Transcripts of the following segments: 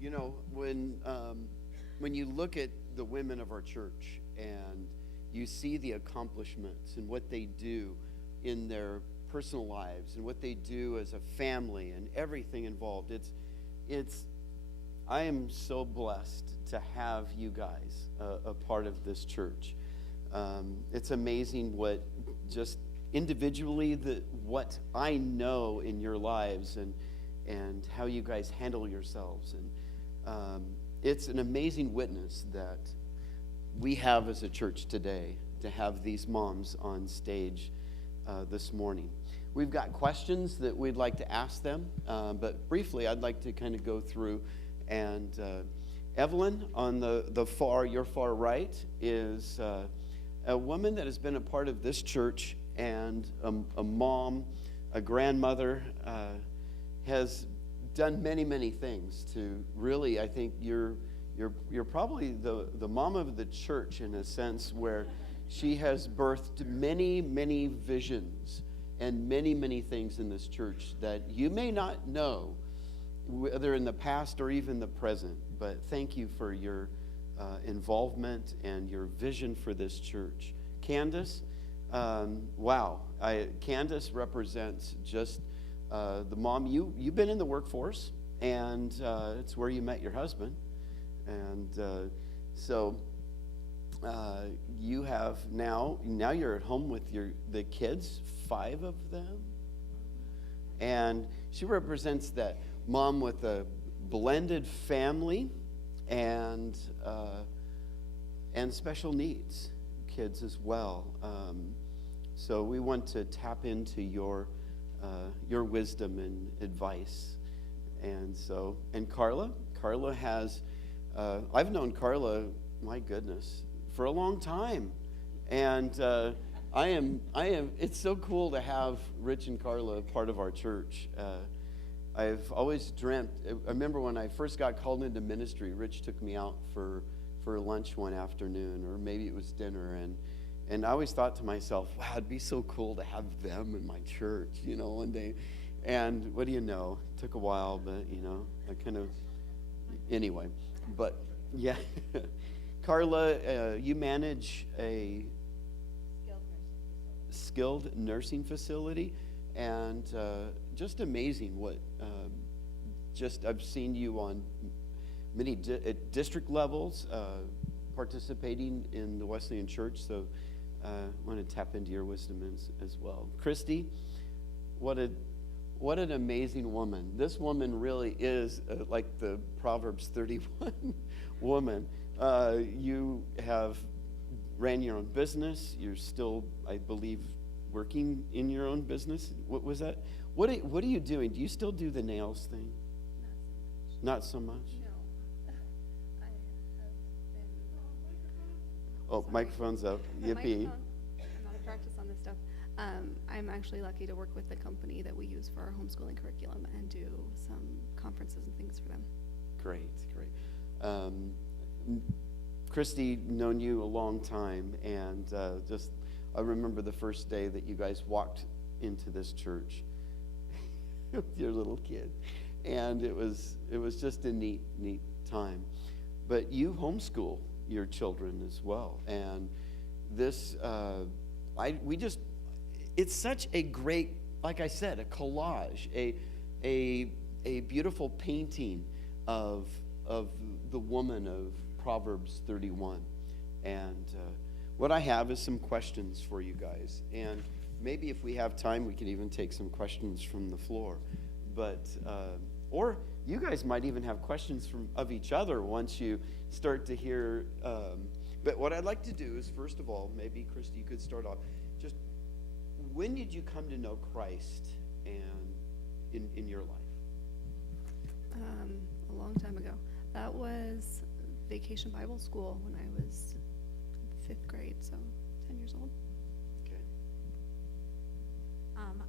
You know, when you look at the women of our church and you see the accomplishments and what they do in their personal lives and what they do as a family and everything involved, it's I am so blessed to have you guys a part of this church. It's amazing what just individually what I know in your lives and how you guys handle yourselves, and it's an amazing witness that we have as a church today to have these moms on stage this morning. We've got questions that we'd like to ask them, but briefly I'd like to kind of go through. And Evelyn, on your far right, is a woman that has been a part of this church and a mom, a grandmother, has done many, many things to really, I think you're probably the mom of the church in a sense, where she has birthed many, many visions and many, many things in this church that you may not know, whether in the past or even the present. But thank you for your involvement and your vision for this church. Candace, wow. Candace represents just the mom. You've been in the workforce, and it's where you met your husband. And so you have now you're at home with the kids, 5 of them. And she represents that mom with a blended family and special needs kids as well. So we want to tap into your wisdom and advice. And Carla has I've known Carla, my goodness, for a long time, and I am. It's so cool to have Rich and Carla part of our church. I've always dreamt. I remember when I first got called into ministry, Rich took me out for lunch one afternoon, or maybe it was dinner, and I always thought to myself, wow, it'd be so cool to have them in my church, one day. And what do you know? It took a while, but I kind of anyway. But yeah, Carla, you manage a skilled nursing facility, and just amazing what I've seen you on many at district levels participating in the Wesleyan Church, so I want to tap into your wisdom as well. Christy, what an amazing woman. This woman really is like the Proverbs 31 woman. You have ran your own business. You're still, I believe, working in your own business. What was that? What are you doing? Do you still do the nails thing? Not so much? No. I have been... Oh, sorry. Microphone's up. Yippee. I'm out of practice on this stuff. I'm actually lucky to work with the company that we use for our homeschooling curriculum and do some conferences and things for them. Great. Christy, known you a long time, and I remember the first day that you guys walked into this church with your little kid, and it was just a neat time. But you homeschool your children as well, and this it's such a great, like I said, a collage, a beautiful painting of the woman of Proverbs 31. And what I have is some questions for you guys. And maybe if we have time, we can even take some questions from the floor. But or you guys might even have questions of each other once you start to hear. But what I'd like to do is, first of all, maybe Christy, you could start off. Just when did you come to know Christ and in your life? A long time ago. That was Vacation Bible School when I was 5th grade, so 10 years old. Okay.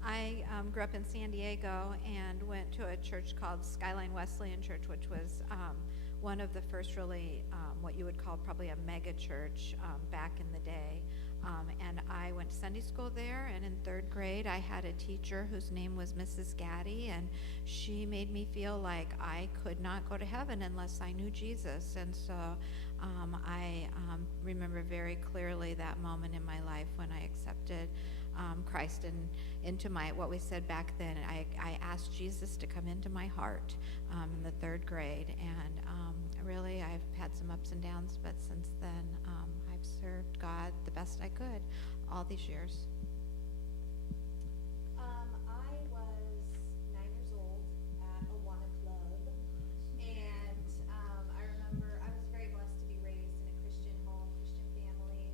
I grew up in San Diego and went to a church called Skyline Wesleyan Church, which was one of the first really what you would call probably a mega church back in the day. And I went to Sunday school there, and in 3rd grade I had a teacher whose name was Mrs. Gaddy, and she made me feel like I could not go to heaven unless I knew Jesus. And so I remember very clearly that moment in my life when I accepted Christ into my, what we said back then, I asked Jesus to come into my heart in the 3rd grade. And really I've had some ups and downs, but since then I've served God the best I could all these years. I was 9 years old at Awana Club, and I remember I was very blessed to be raised in a Christian home, Christian family,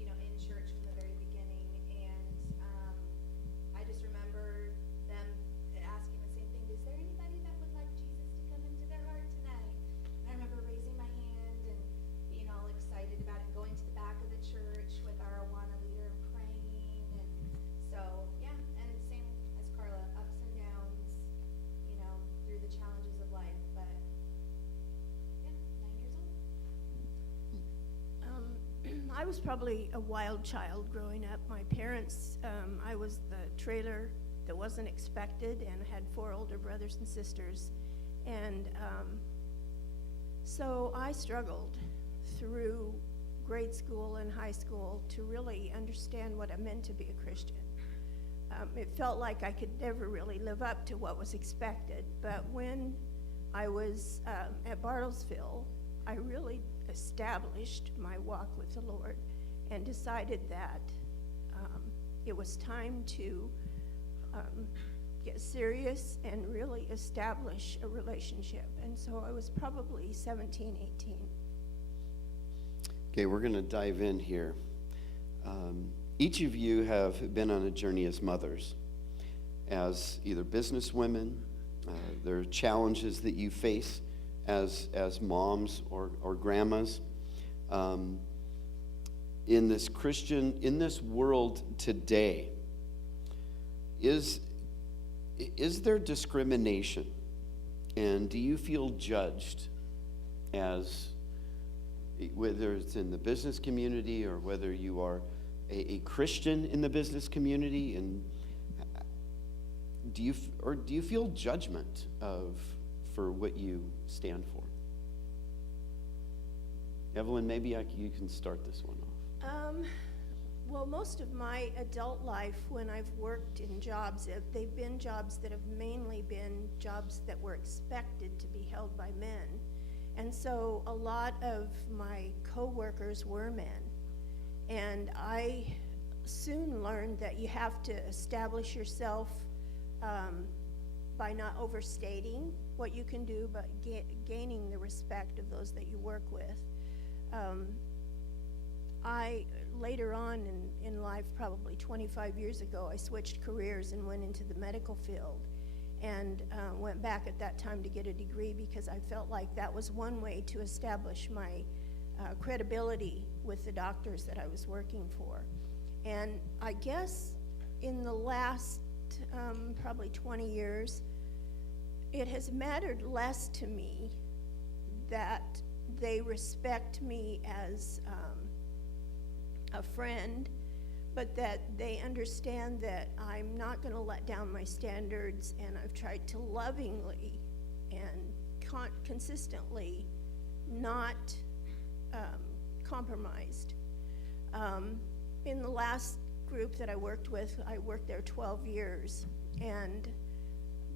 in church from the very beginning, and I just remember them asking the same thing, is there anybody that would like Jesus to come into their heart tonight? And I remember raising my hand and being all excited about it, going to the back of the church with our Awana leader and praying, and so, yeah, and same as Carla, ups and downs, through the challenges of life, but, yeah, 9 years old. I was probably a wild child growing up. My parents, I was the trailer that wasn't expected, and I had 4 older brothers and sisters. And so I struggled through grade school and high school to really understand what it meant to be a Christian. It felt like I could never really live up to what was expected. But when I was at Bartlesville, I really established my walk with the Lord and decided that it was time to get serious and really establish a relationship. And so I was probably 17, 18. Okay, we're going to dive in here. Each of you have been on a journey as mothers, as either businesswomen. There are challenges that you face as moms or grandmas. In this world today, is there discrimination? And do you feel judged, as whether it's in the business community or whether you are a Christian in the business community? And do you feel judgment for what you stand for? Evelyn, maybe you can start this one off. Well, most of my adult life, when I've worked in jobs, they've been jobs that have mainly been jobs that were expected to be held by men. And so a lot of my coworkers were men. And I soon learned that you have to establish yourself by not overstating what you can do, but gaining the respect of those that you work with. Later on in life, probably 25 years ago, I switched careers and went into the medical field, and went back at that time to get a degree because I felt like that was one way to establish my credibility with the doctors that I was working for. And I guess in the last probably 20 years, it has mattered less to me that they respect me as a friend, but that they understand that I'm not going to let down my standards, and I've tried to lovingly and consistently not compromised. In the last group that I worked with, I worked there 12 years, and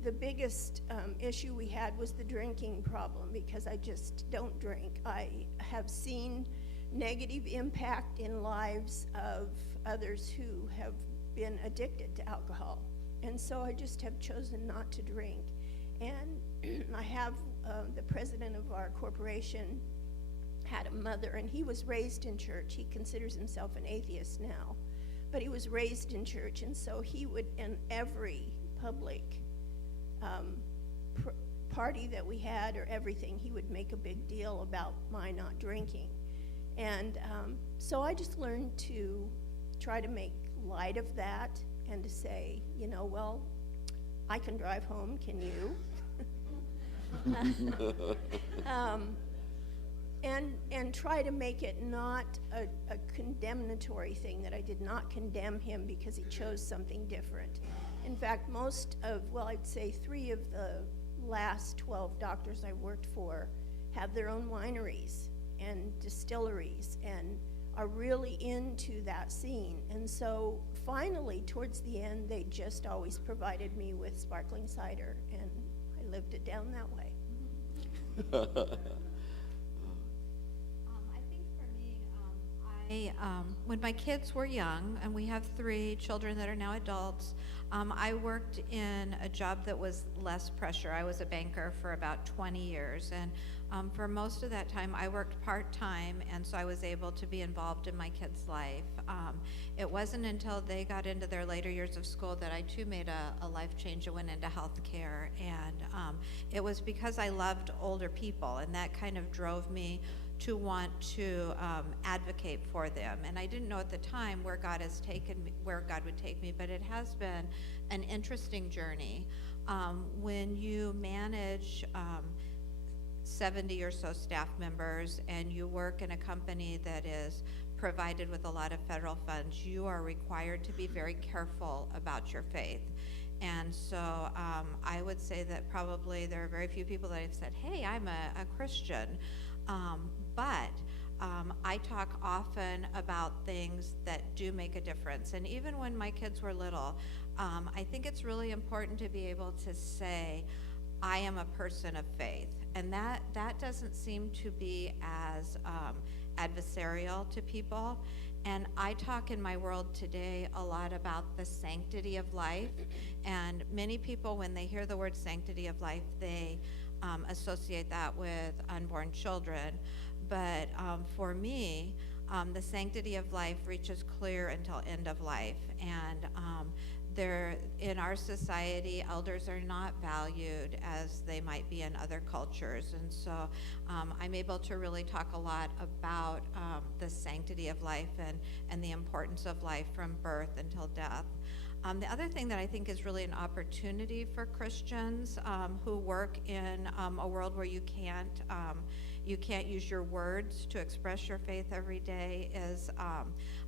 the biggest issue we had was the drinking problem, because I just don't drink. I have seen negative impact in lives of others who have been addicted to alcohol, and so I just have chosen not to drink. And I have the president of our corporation had a mother, and he was raised in church. He considers himself an atheist now, but he was raised in church, and so he would, in every public party that we had or everything, he would make a big deal about my not drinking. And so I just learned to try to make light of that and to say, well, I can drive home, can you? and try to make it not a condemnatory thing, that I did not condemn him because he chose something different. In fact, I'd say 3 of the last 12 doctors I worked for have their own wineries and distilleries and are really into that scene. And so finally, towards the end, they just always provided me with sparkling cider, and I lived it down that way. I think for me, when my kids were young, and we have 3 children that are now adults, I worked in a job that was less pressure. I was a banker for about 20 years, and for most of that time, I worked part-time, and so I was able to be involved in my kids' life. It wasn't until they got into their later years of school that I too made a life change and went into healthcare, and it was because I loved older people, and that kind of drove me to want to advocate for them. And I didn't know at the time where God would take me, but it has been an interesting journey. When you manage 70 or so staff members and you work in a company that is provided with a lot of federal funds, you are required to be very careful about your faith. And so I would say that probably there are very few people that have said, hey, I'm a Christian. But I talk often about things that do make a difference. And even when my kids were little, I think it's really important to be able to say, I am a person of faith. And that doesn't seem to be as adversarial to people. And I talk in my world today a lot about the sanctity of life. And many people, when they hear the word sanctity of life, they associate that with unborn children. But for me, the sanctity of life reaches clear until end of life. And in our society, elders are not valued as they might be in other cultures. And so I'm able to really talk a lot about the sanctity of life and the importance of life from birth until death. The other thing that I think is really an opportunity for Christians who work in a world where you can't use your words to express your faith every day is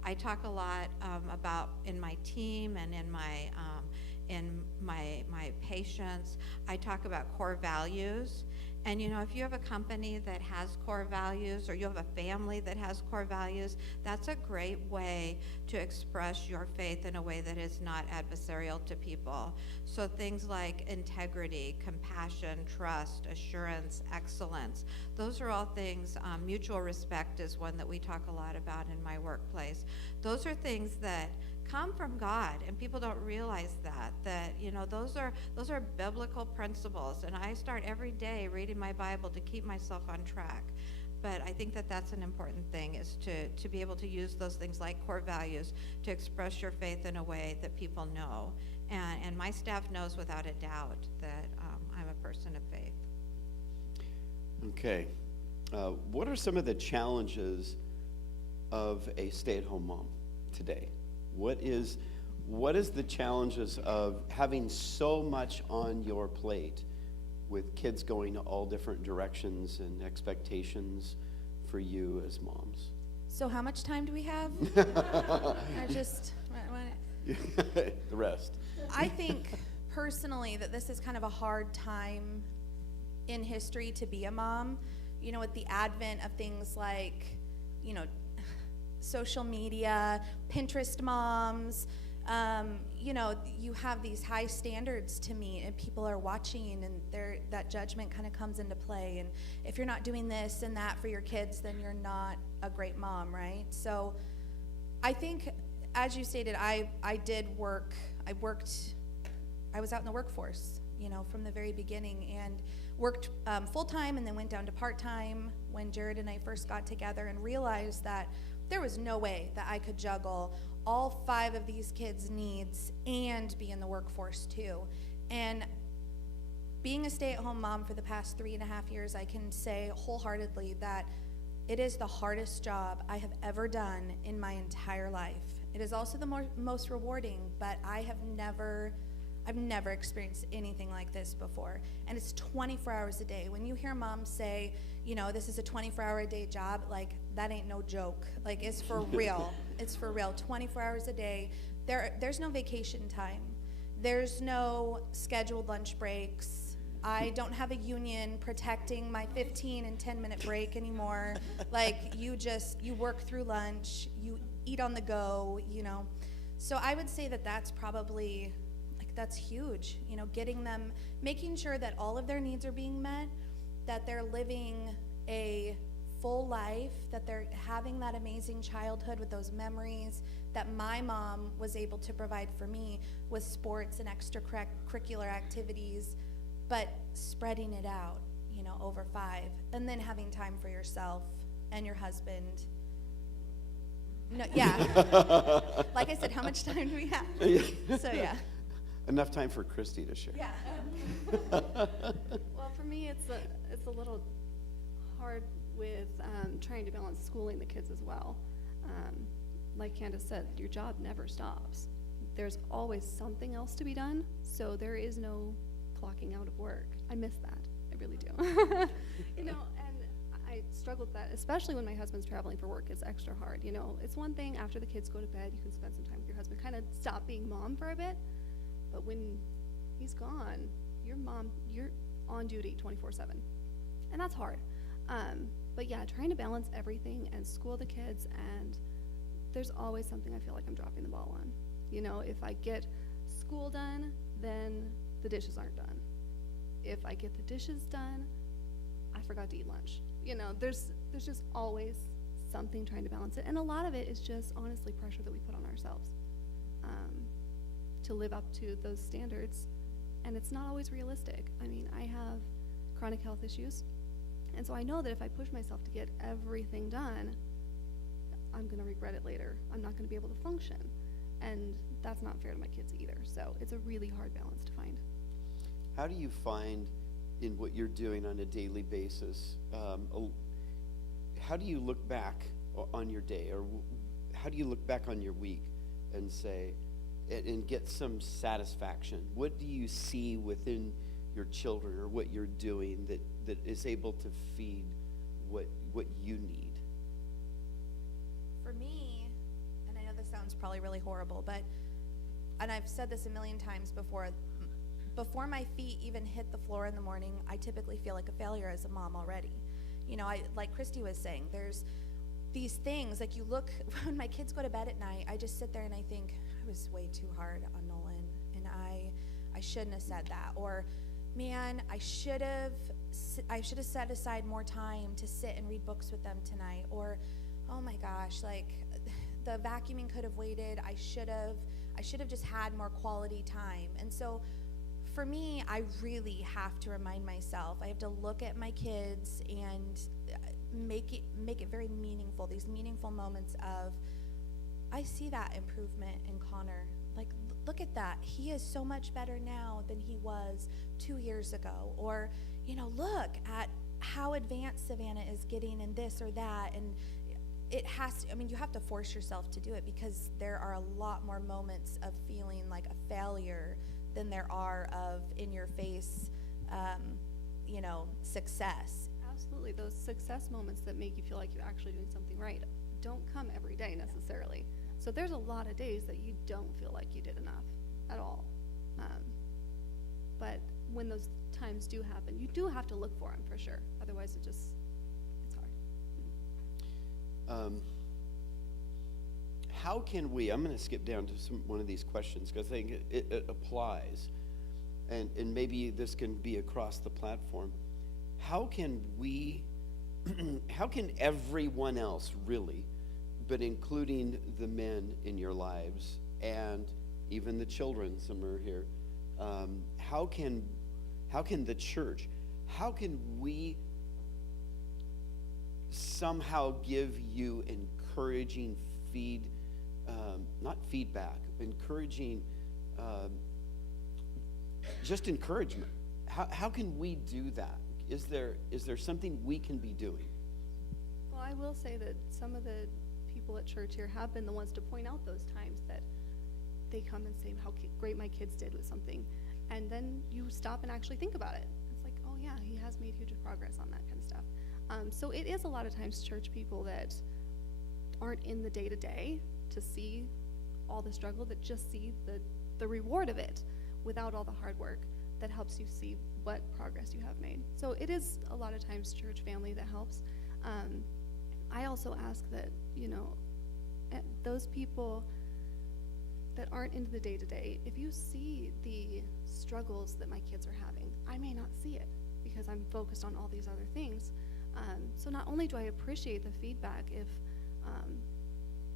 I talk a lot about in my team and in my patients, I talk about core values. And if you have a company that has core values, or you have a family that has core values, that's a great way to express your faith in a way that is not adversarial to people. So things like integrity, compassion, trust, assurance, excellence, those are all things. Mutual respect is one that we talk a lot about in my workplace. Those are things that come from God, and people don't realize that those are biblical principles, and I start every day reading my Bible to keep myself on track. But I think that that's an important thing, is to be able to use those things like core values to express your faith in a way that people know, and my staff knows without a doubt that I'm a person of faith. Okay. What are some of the challenges of a stay-at-home mom today? What is the challenges of having so much on your plate with kids going to all different directions and expectations for you as moms? So how much time do we have? The rest. I think personally that this is kind of a hard time in history to be a mom. With the advent of things like, social media, Pinterest moms, you have these high standards to meet, and people are watching, and that judgment kind of comes into play. And if you're not doing this and that for your kids, then you're not a great mom, right? So I think, as you stated, I was out in the workforce, from the very beginning, and worked full-time, and then went down to part-time when Jared and I first got together, and realized that there was no way that I could juggle all 5 of these kids' needs and be in the workforce too. And being a stay-at-home mom for the past 3.5 years, I can say wholeheartedly that it is the hardest job I have ever done in my entire life. It is also the most rewarding, but I have never I've never experienced anything like this before. And it's 24 hours a day. When you hear moms say, you know, this is a 24-hour-a-day job, like, that ain't no joke. Like, it's for real. It's for real. 24 hours a day. There's no vacation time. There's no scheduled lunch breaks. I don't have a union protecting my 15 and 10-minute break anymore. Like, you work through lunch, you eat on the go, you know. So I would say that that's probably, like, that's huge, you know, getting them, making sure that all of their needs are being met, that they're living a full life, that they're having that amazing childhood with those memories that my mom was able to provide for me with sports and extracurricular activities, but spreading it out, you know, over 5, and then having time for yourself and your husband. No, yeah. Like I said, how much time do we have? So, yeah. Enough time for Christy to share. Yeah. Well, for me, it's a little hard with trying to balance schooling the kids as well. Like Candace said, your job never stops. There's always something else to be done, so there is no clocking out of work. I miss that. I really do. You know, and I struggle with that, especially when my husband's traveling for work. It's extra hard. You know, it's one thing after the kids go to bed, you can spend some time with your husband, kind of stop being mom for a bit. But when he's gone, you're on duty 24/7. And that's hard. But yeah, trying to balance everything and school the kids, and there's always something I feel like I'm dropping the ball on. You know, if I get school done, then the dishes aren't done. If I get the dishes done, I forgot to eat lunch. You know, there's just always something trying to balance it. And a lot of it is just honestly pressure that we put on ourselves to live up to those standards. And it's not always realistic. I mean, I have chronic health issues. And so I know that if I push myself to get everything done, I'm going to regret it later. I'm not going to be able to function. And that's not fair to my kids either. So it's a really hard balance to find. How do you find in what you're doing on a daily basis, how do you look back on your day, or how do you look back on your week and say, and get some satisfaction? What do you see within your children or what you're doing that is able to feed what you need? For me, and I know this sounds probably really horrible, and I've said this a million times before my feet even hit the floor in the morning, I typically feel like a failure as a mom already. You know, like Christy was saying, there's these things, like you look, when my kids go to bed at night, I just sit there and I think, I was way too hard on Nolan, and I shouldn't have said that. Or, man, I should have set aside more time to sit and read books with them tonight. Or, oh my gosh, like the vacuuming could have waited. I should have just had more quality time. And so for me, I really have to remind myself, I have to look at my kids and make it very meaningful, these meaningful moments of, I see that improvement in Connor. Like, look at that. He is so much better now than he was 2 years ago. Or, you know, look at how advanced Savannah is getting in this or that. And it has to, I mean, you have to force yourself to do it, because there are a lot more moments of feeling like a failure than there are of in your face, you know, success. Absolutely. Those success moments that make you feel like you're actually doing something right don't come every day necessarily. So there's a lot of days that you don't feel like you did enough at all. But when those times do happen, you do have to look for them for sure. Otherwise, it's hard. How can we, I'm going to skip down to one of these questions because I think it applies, and maybe this can be across the platform. How can we, how can everyone else really, but including the men in your lives and even the children, some are here, how can the church, how can we somehow give you encouraging not feedback, encouraging, just encouragement? How can we do that? Is there something we can be doing? Well, I will say that some of the people at church here have been the ones to point out those times that they come and say how great my kids did with something. And then you stop and actually think about it. It's like, oh yeah, he has made huge progress on that kind of stuff. So it is a lot of times church people that aren't in the day-to-day to see all the struggle, that just see the reward of it without all the hard work that helps you see what progress you have made. So it is a lot of times church family that helps. I also ask that, those people that aren't into the day-to-day, if you see the struggles that my kids are having, I may not see it because I'm focused on all these other things. So not only do I appreciate the feedback if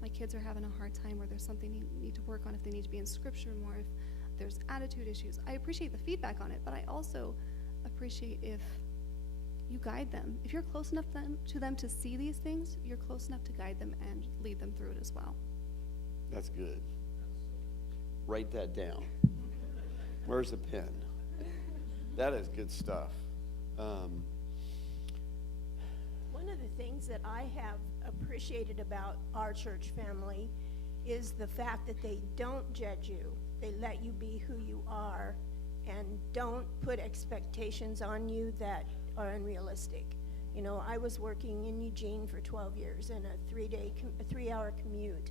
my kids are having a hard time or there's something they need to work on, if they need to be in scripture more, if there's attitude issues, I appreciate the feedback on it, but I also appreciate if you guide them. If you're close enough to them to see these things, you're close enough to guide them and lead them through it as well. That's good. Write that down. Where's a pen? That is good stuff. One of the things that I have appreciated about our church family is the fact that they don't judge you. They let you be who you are and don't put expectations on you that are unrealistic. I was working in Eugene for 12 years in a 3-hour commute,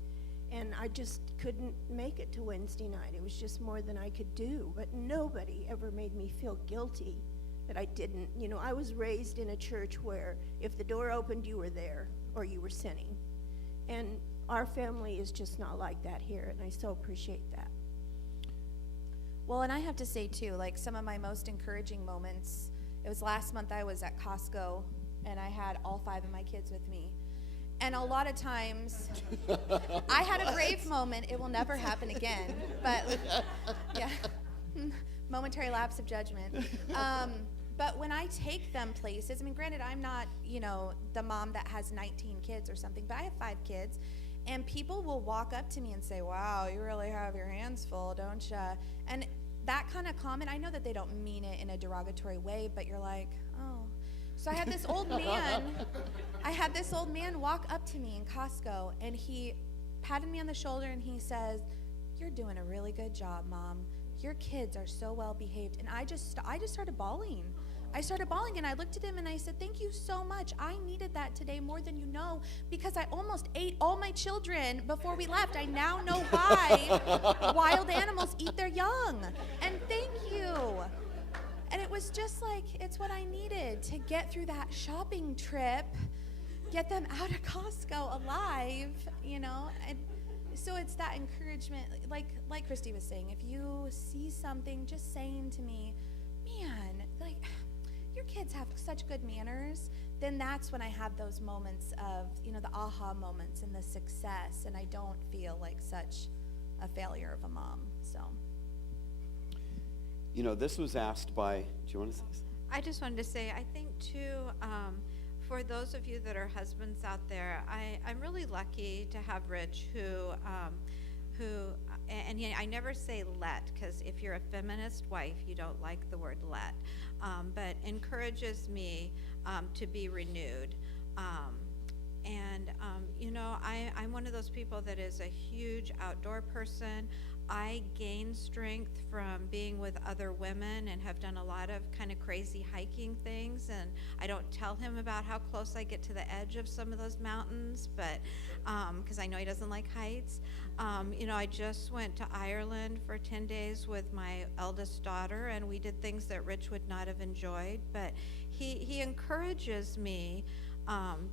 and I just couldn't make it to Wednesday night. It was just more than I could do, but nobody ever made me feel guilty that I didn't. I was raised in a church where if the door opened, you were there or you were sinning. And our family is just not like that here, and I so appreciate that. Well, and I have to say too, like some of my most encouraging moments, it was last month I was at Costco and I had all 5 of my kids with me. And a lot of times I had a grave moment. It will never happen again. But yeah, momentary lapse of judgment. But when I take them places, granted, I'm not, the mom that has 19 kids or something, but I have 5 kids. And people will walk up to me and say, wow, you really have your hands full, don't you? And that kind of comment, I know that they don't mean it in a derogatory way, but you're like, oh. So I had this old man walk up to me in Costco, and he patted me on the shoulder and he says, you're doing a really good job, Mom. Your kids are so well behaved. And I just started bawling. And I looked at him and I said, thank you so much. I needed that today more than you know, because I almost ate all my children before we left. I now know why wild animals eat their young. And thank you. And it was just like, it's what I needed to get through that shopping trip, get them out of Costco alive, and so it's that encouragement, like Christy was saying, if you see something, just saying to me, man, your kids have such good manners, then that's when I have those moments of, the aha moments and the success, and I don't feel like such a failure of a mom, so. This was asked by, do you want to say something? I just wanted to say, I think too, for those of you that are husbands out there, I'm really lucky to have Rich who I never say let, because if you're a feminist wife, you don't like the word let, but encourages me to be renewed. I'm one of those people that is a huge outdoor person. I gain strength from being with other women and have done a lot of kind of crazy hiking things, and I don't tell him about how close I get to the edge of some of those mountains, but because I know he doesn't like heights. I just went to Ireland for 10 days with my eldest daughter, and we did things that Rich would not have enjoyed, but he encourages me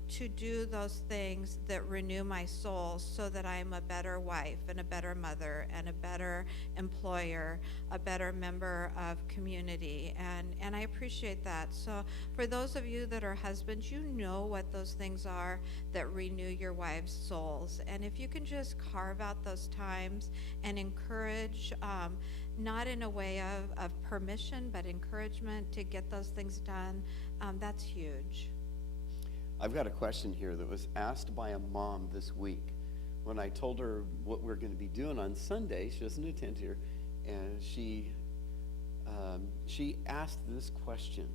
to do those things that renew my soul so that I'm a better wife and a better mother and a better employer, a better member of community, and I appreciate that. So for those of you that are husbands, you know what those things are that renew your wives' souls, and if you can just carve out those times and encourage, not in a way of permission, but encouragement to get those things done, that's huge. I've got a question here that was asked by a mom this week. When I told her what we're going to be doing on Sunday, she doesn't attend here, and she asked this question.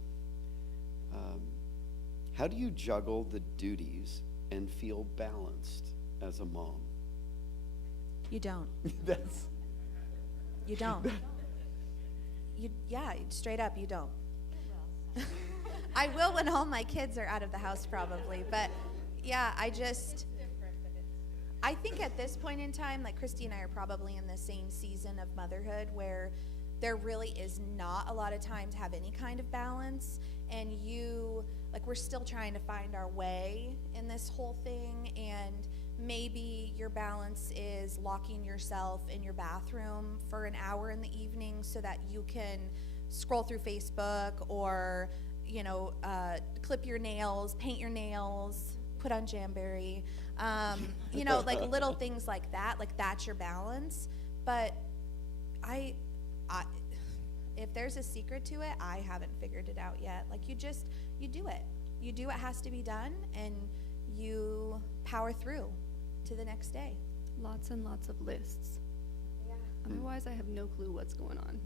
How do you juggle the duties and feel balanced as a mom? You don't. You don't. Yeah, straight up, you don't. I will when all my kids are out of the house probably, but yeah, I think at this point in time, like Christy and I are probably in the same season of motherhood where there really is not a lot of time to have any kind of balance, and we're still trying to find our way in this whole thing, and maybe your balance is locking yourself in your bathroom for an hour in the evening so that you can scroll through Facebook or, clip your nails, paint your nails, put on Jamberry, like little things like that, like that's your balance. But I if there's a secret to it, I haven't figured it out yet. Like you do it. You do what has to be done, and you power through to the next day. Lots and lots of lists. Yeah. Otherwise, I have no clue what's going on.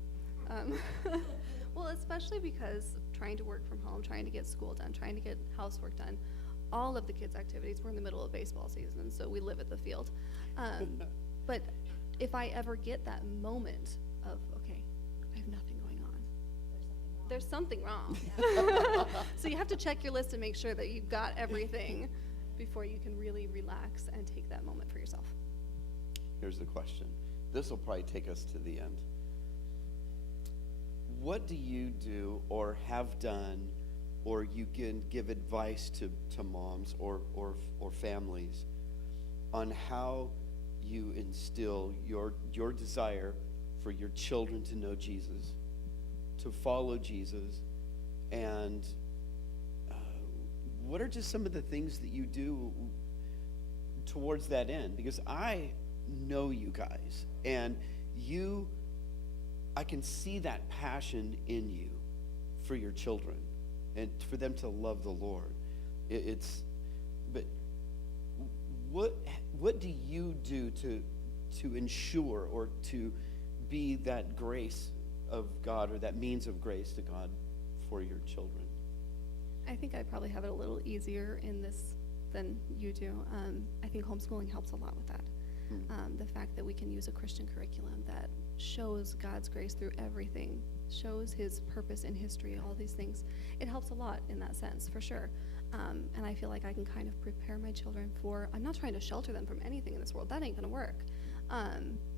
Well, especially because trying to work from home, trying to get school done, trying to get housework done, all of the kids' activities, we're in the middle of baseball season, so we live at the field. But if I ever get that moment of, okay, I have nothing going on, there's something wrong. So you have to check your list and make sure that you've got everything before you can really relax and take that moment for yourself. Here's the question. This will probably take us to the end. What do you do or have done, or you can give advice to moms or families on how you instill your desire for your children to know Jesus, to follow Jesus, and what are just some of the things that you do towards that end? Because I know you guys, and I can see that passion in you for your children and for them to love the Lord. But what do you do to ensure or to be that grace of God, or that means of grace to God for your children? I think I probably have it a little easier in this than you do. I think homeschooling helps a lot with that. The fact that we can use a Christian curriculum that shows God's grace through everything, shows his purpose in history, all these things. It helps a lot in that sense, for sure. And I feel like I can kind of prepare my children for, I'm not trying to shelter them from anything in this world. That ain't going to work.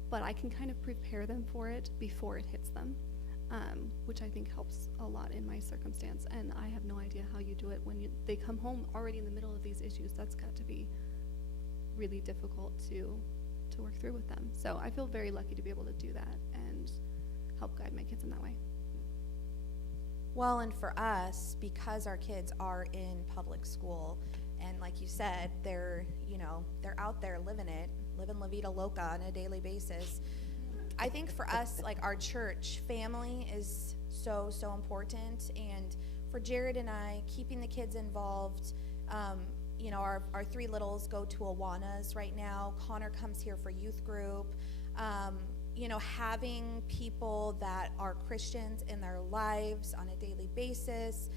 But I can kind of prepare them for it before it hits them, which I think helps a lot in my circumstance. And I have no idea how you do it when they come home already in the middle of these issues. That's got to be really difficult to work through with them. So I feel very lucky to be able to do that and help guide my kids in that way. Well, and for us, because our kids are in public school, and like you said, they're out there living La Vida Loca on a daily basis. I think for us, like our church family is so important, and for Jared and I, keeping the kids involved, our three littles go to Awanas right now. Connor comes here for youth group. Having people that are Christians in their lives on a daily basis,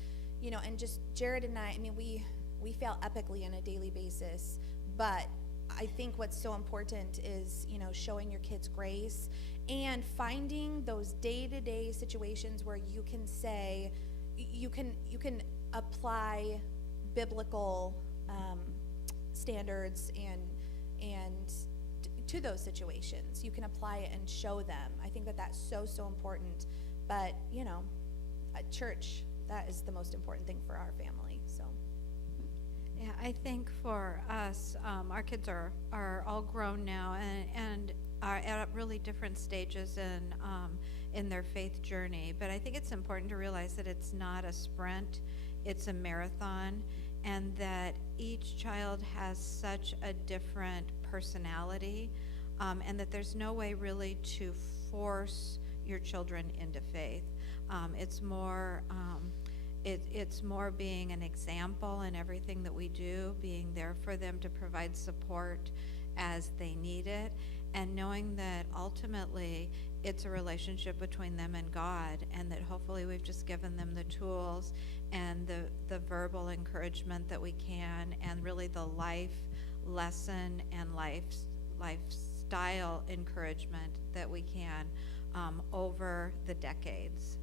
and just Jared and I mean, we fail epically on a daily basis, but I think what's so important is, showing your kids grace and finding those day-to-day situations where you can say, you can apply biblical standards and to those situations. You can apply it and show them. I think that that's so important. But at church, that is the most important thing for our family. So Yeah, I think for us, our kids are all grown now and are at really different stages in their faith journey. But I think it's important to realize that it's not a sprint, it's a marathon, and that each child has such a different personality, and that there's no way really to force your children into faith. It's more being an example in everything that we do, being there for them to provide support as they need it, and knowing that ultimately it's a relationship between them and God, and that hopefully we've just given them the tools and the verbal encouragement that we can, and really the life lesson and lifestyle encouragement that we can, over the decades.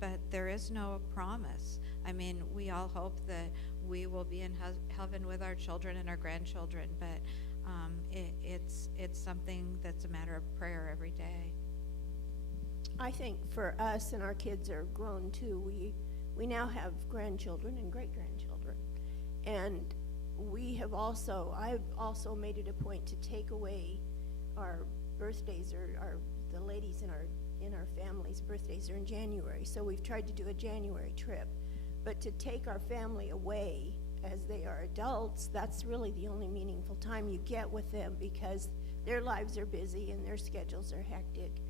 But there is no promise. I mean, we all hope that we will be in heaven with our children and our grandchildren, but it's something that's a matter of prayer every day. I think for us, and our kids are grown too, we now have grandchildren and great-grandchildren. And I've also made it a point to take away our birthdays, or the ladies in our family's birthdays are in January. So we've tried to do a January trip. But to take our family away as they are adults, that's really the only meaningful time you get with them, because their lives are busy and their schedules are hectic.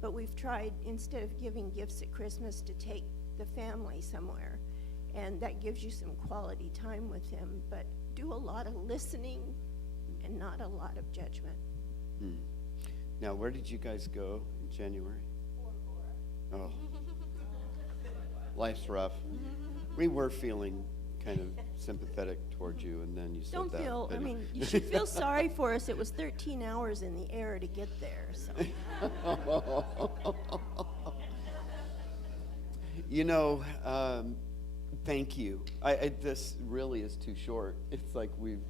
But we've tried, instead of giving gifts at Christmas, to take the family somewhere. And that gives you some quality time with them, but do a lot of listening and not a lot of judgment. Now, where did you guys go in January? Oh, life's rough. We were feeling kind of sympathetic towards you, and then you said Don't that. feel, I mean, you should feel sorry for us. It was 13 hours in the air to get there, so. You know, thank you. This really is too short. It's like we've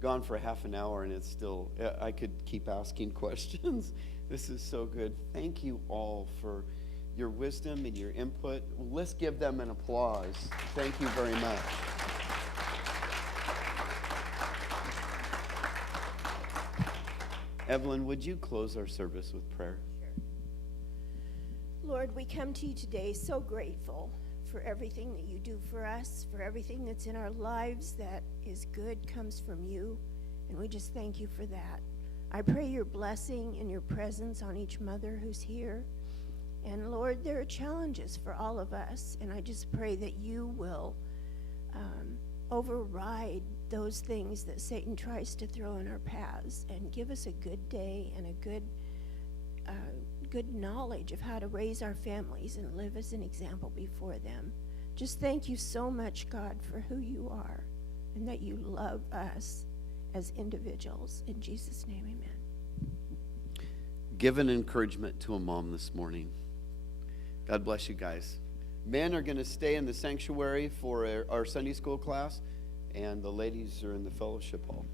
gone for half an hour, and it's still, I could keep asking questions. This is so good. Thank you all for your wisdom and your input. Let's give them an applause. Thank you very much. Evelyn, would you close our service with prayer? Lord, we come to you today so grateful for everything that you do for us, for everything that's in our lives that is good comes from you, and we just thank you for that. I pray your blessing and your presence on each mother who's here. And Lord, there are challenges for all of us, and I just pray that you will override those things that Satan tries to throw in our paths, and give us a good day and a good knowledge of how to raise our families and live as an example before them. Just thank you so much, God, for who you are and that you love us as individuals. In Jesus' name, amen. Give an encouragement to a mom this morning. God bless you guys. Men are going to stay in the sanctuary for our Sunday school class, and the ladies are in the fellowship hall.